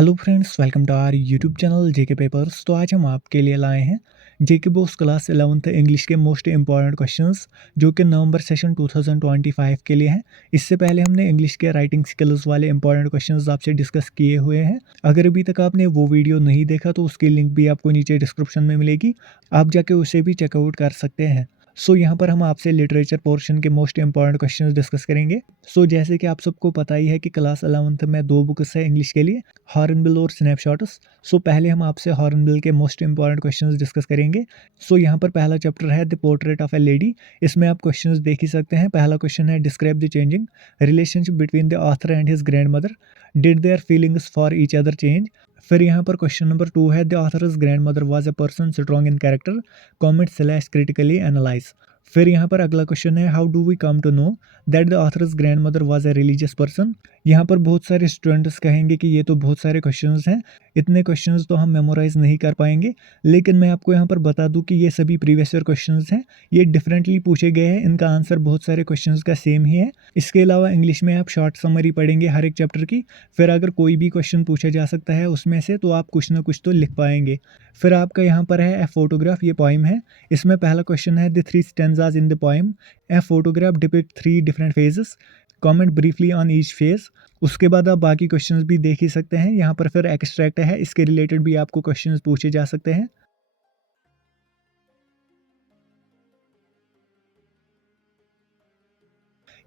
Hello friends, welcome to our YouTube channel JK papers. तो आज हम आपके लिए लाए हैं JK BOSE class 11th English के मोस्ट इंपॉर्टेंट क्वेश्चंस जो कि नवंबर सेशन 2025 के लिए हैं। इससे पहले हमने इंग्लिश के राइटिंग स्किल्स वाले इंपॉर्टेंट क्वेश्चंस आपसे डिस्कस किए हुए हैं। अगर अभी तक आपने वो वीडियो नहीं देखा तो उसकी लिंक भी आपको नीचे डिस्क्रिप्शन में मिलेगी, आप जाके उसे भी चेकआउट कर सकते हैं। यहाँ पर हम आपसे लिटरेचर पोर्शन के मोस्ट इंपॉर्टेंट क्वेश्चंस डिस्कस करेंगे। जैसे कि आप सबको पता ही है कि क्लास 11th में दो बुक्स है इंग्लिश के लिए, हॉर्नबिल और स्नैपशॉट्स। पहले हम आपसे हॉर्नबिल के मोस्ट इंपॉर्टेंट क्वेश्चंस डिस्कस करेंगे। यहाँ पर पहला चैप्टर है the portrait of A lady. इसमें आप क्वेश्चंस देख ही सकते हैं। पहला क्वेश्चन है describe the changing relationship between the author and his grandmother, did their feelings for each other change. फिर यहाँ पर क्वेश्चन नंबर 2 है the author's grandmother was a person strong in character, comment slash critically analyse. फिर यहाँ पर अगला question है how do we come to know that the author's grandmother was a religious person. यहाँ पर बहुत सारे स्टूडेंट्स कहेंगे कि ये तो बहुत सारे क्वेश्चंस हैं, इतने क्वेश्चंस तो हम मेमोराइज नहीं कर पाएंगे। लेकिन मैं आपको यहाँ पर बता दूं कि ये सभी प्रीवियस ईयर क्वेश्चंस हैं, ये डिफरेंटली पूछे गए हैं, इनका आंसर बहुत सारे क्वेश्चंस का सेम ही है। इसके अलावा इंग्लिश में आप शॉर्ट समरी पढ़ेंगे हर एक चैप्टर की, फिर अगर कोई भी क्वेश्चन पूछा जा सकता है उसमें से तो आप कुछ ना कुछ तो लिख पाएंगे। फिर आपका यहाँ पर है ए फोटोग्राफ, ये पोइम है। इसमें पहला क्वेश्चन है the 3 stanzas in the poem, a photograph depict 3 different phases, comment briefly on each phase. उसके बाद आप बाकी क्वेश्चंस भी देख ही सकते हैं। यहाँ पर फिर एक्सट्रैक्ट है, इसके रिलेटेड भी आपको क्वेश्चंस पूछे जा सकते हैं।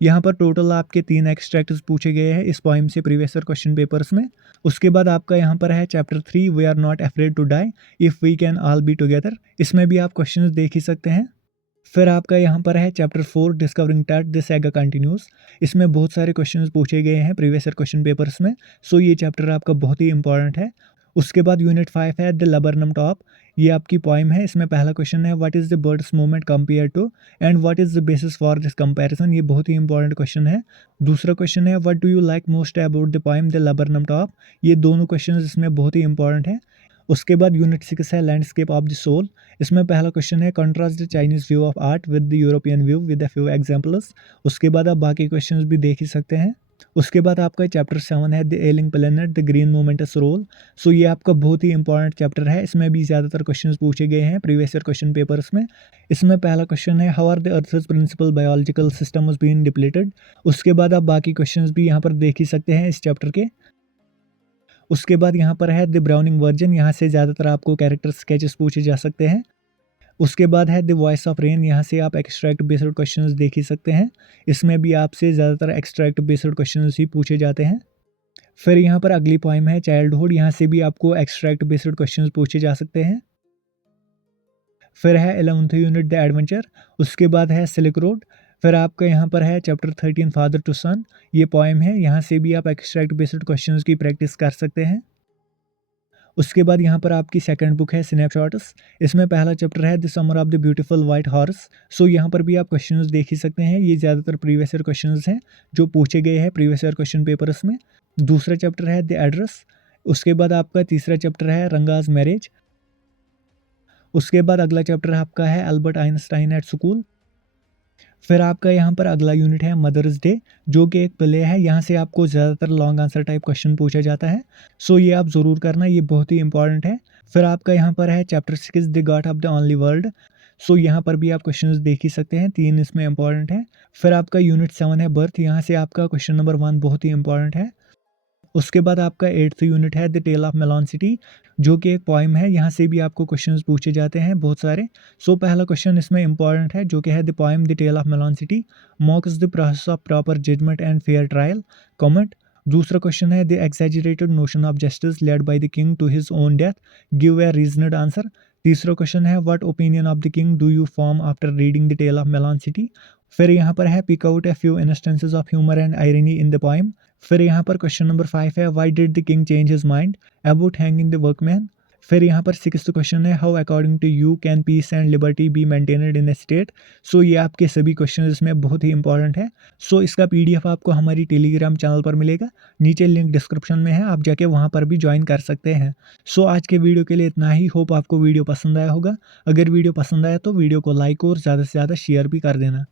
यहाँ पर टोटल आपके 3 एक्सट्रैक्ट्स पूछे गए हैं इस पोइम से प्रीवियस ईयर क्वेश्चन पेपर्स में। उसके बाद आपका यहाँ पर है chapter 3 we are not afraid to die if we can all be together. इसमें भी आप क्वेश्चंस देख ही सकते हैं। फिर आपका यहाँ पर है chapter 4 discovering Tut the saga continues. इसमें बहुत सारे क्वेश्चंस पूछे गए हैं प्रीवियस ईयर क्वेश्चन पेपर्स में। ये चैप्टर आपका बहुत ही इंपॉर्टेंट है। उसके बाद यूनिट 5 है द लबरनम टॉप, ये आपकी पोइम है। इसमें पहला क्वेश्चन है what is the birds movement compare to and what is the basis for this comparison, ये बहुत ही इंपॉर्टेंट क्वेश्चन है। दूसरा क्वेश्चन है what do you like most about the poem the laburnum top, ये दोनों क्वेश्चन इसमें बहुत ही इंपॉर्टेंट है। उसके बाद यूनिट 6 है लैंडस्केप ऑफ द सोल। इसमें पहला क्वेश्चन है contrast the Chinese view of art with the European view with a few examples. उसके बाद आप बाकी क्वेश्चंस भी देख ही सकते हैं। उसके बाद आपका चैप्टर 7 है the ailing planet the green movement's role. ये आपका बहुत ही इंपॉर्टेंट चैप्टर है। इसमें भी ज़्यादातर क्वेश्चंस पूछे गए हैं प्रीवियस ईयर क्वेश्चन पेपर्स में। इसमें पहला क्वेश्चन है how are the earth's principal biological system is being depleted. उसके बाद आप बाकी क्वेश्चंस भी यहाँ पर देख ही सकते हैं इस चैप्टर के। उसके बाद यहाँ पर है द ब्राउनिंग वर्जन, यहाँ से ज़्यादातर आपको कैरेक्टर स्केचेस पूछे जा सकते हैं। उसके बाद है द वॉइस ऑफ रेन, यहाँ से आप एक्सट्रैक्ट बेस्ड क्वेश्चंस देख ही सकते हैं। इसमें भी आपसे ज़्यादातर एक्सट्रैक्ट बेस्ड क्वेश्चंस ही पूछे जाते हैं। फिर यहाँ पर अगली पोइम है चाइल्डहुड, यहाँ से भी आपको एक्सट्रैक्ट बेस्ड क्वेश्चंस पूछे जा सकते हैं। फिर है 11th यूनिट द एडवेंचर। उसके बाद है सिल्क रोड। फिर आपका यहाँ पर है चैप्टर 13 फादर टू सन, ये पोइम है। यहाँ से भी आप एक्सट्रैक्ट बेस्ड क्वेश्चंस की प्रैक्टिस कर सकते हैं। उसके बाद यहाँ पर आपकी सेकंड बुक है स्नैपशॉट्स। इसमें पहला चैप्टर है the summer of the beautiful white horse. यहाँ पर भी आप क्वेश्चंस देख ही सकते हैं। ये ज़्यादातर प्रीवियस ईयर क्वेश्चंस हैं जो पूछे गए हैं प्रीवियस ईयर क्वेश्चन पेपर्स में। दूसरा चैप्टर है द एड्रेस। उसके बाद आपका तीसरा चैप्टर है रंगाज मैरिज। उसके बाद अगला चैप्टर आपका है अल्बर्ट आइंस्टाइन एट स्कूल। फिर आपका यहाँ पर अगला यूनिट है मदर्स डे, जो कि एक प्ले है। यहाँ से आपको ज़्यादातर लॉन्ग आंसर टाइप क्वेश्चन पूछा जाता है। ये आप ज़रूर करना, ये बहुत ही इंपॉर्टेंट है। फिर आपका यहाँ पर है chapter 6 the God of the only world. यहाँ पर भी आप क्वेश्चंस देख ही सकते हैं, 3 इसमें इंपॉर्टेंट है। फिर आपका यूनिट 7 है बर्थ, यहाँ से आपका क्वेश्चन नंबर 1 बहुत ही इंपॉर्टेंट है। उसके बाद आपका 8th यूनिट है the tale of Melon city, जो कि एक पोइम है। यहाँ से भी आपको क्वेश्चंस पूछे जाते हैं बहुत सारे। पहला क्वेश्चन इसमें इंपॉर्टेंट है जो कि है the poem the tale of Melon city mocks the process of proper judgement and fair trial, comment. दूसरा क्वेश्चन है the exaggerated notion of justice led by the king to his own death, give a reasoned answer. तीसरा question है what opinion of the king do you form after reading the tale of Melon city. फिर यहाँ पर है pick out a few instances of humour and irony in the poem. फिर यहाँ पर question number 5 है why did the king change his mind about hanging the workman. फिर यहाँ पर 6th क्वेश्चन है how according to you can peace and liberty be maintained in a state. ये आपके सभी क्वेश्चन इसमें बहुत ही इंपॉर्टेंट है। इसका PDF आपको हमारी टेलीग्राम चैनल पर मिलेगा, नीचे लिंक डिस्क्रिप्शन में है, आप जाके वहाँ पर भी ज्वाइन कर सकते हैं। आज के वीडियो के लिए इतना ही। होप आपको वीडियो पसंद आया होगा। अगर वीडियो पसंद आया तो वीडियो को लाइक और ज़्यादा से ज़्यादा शेयर भी कर देना।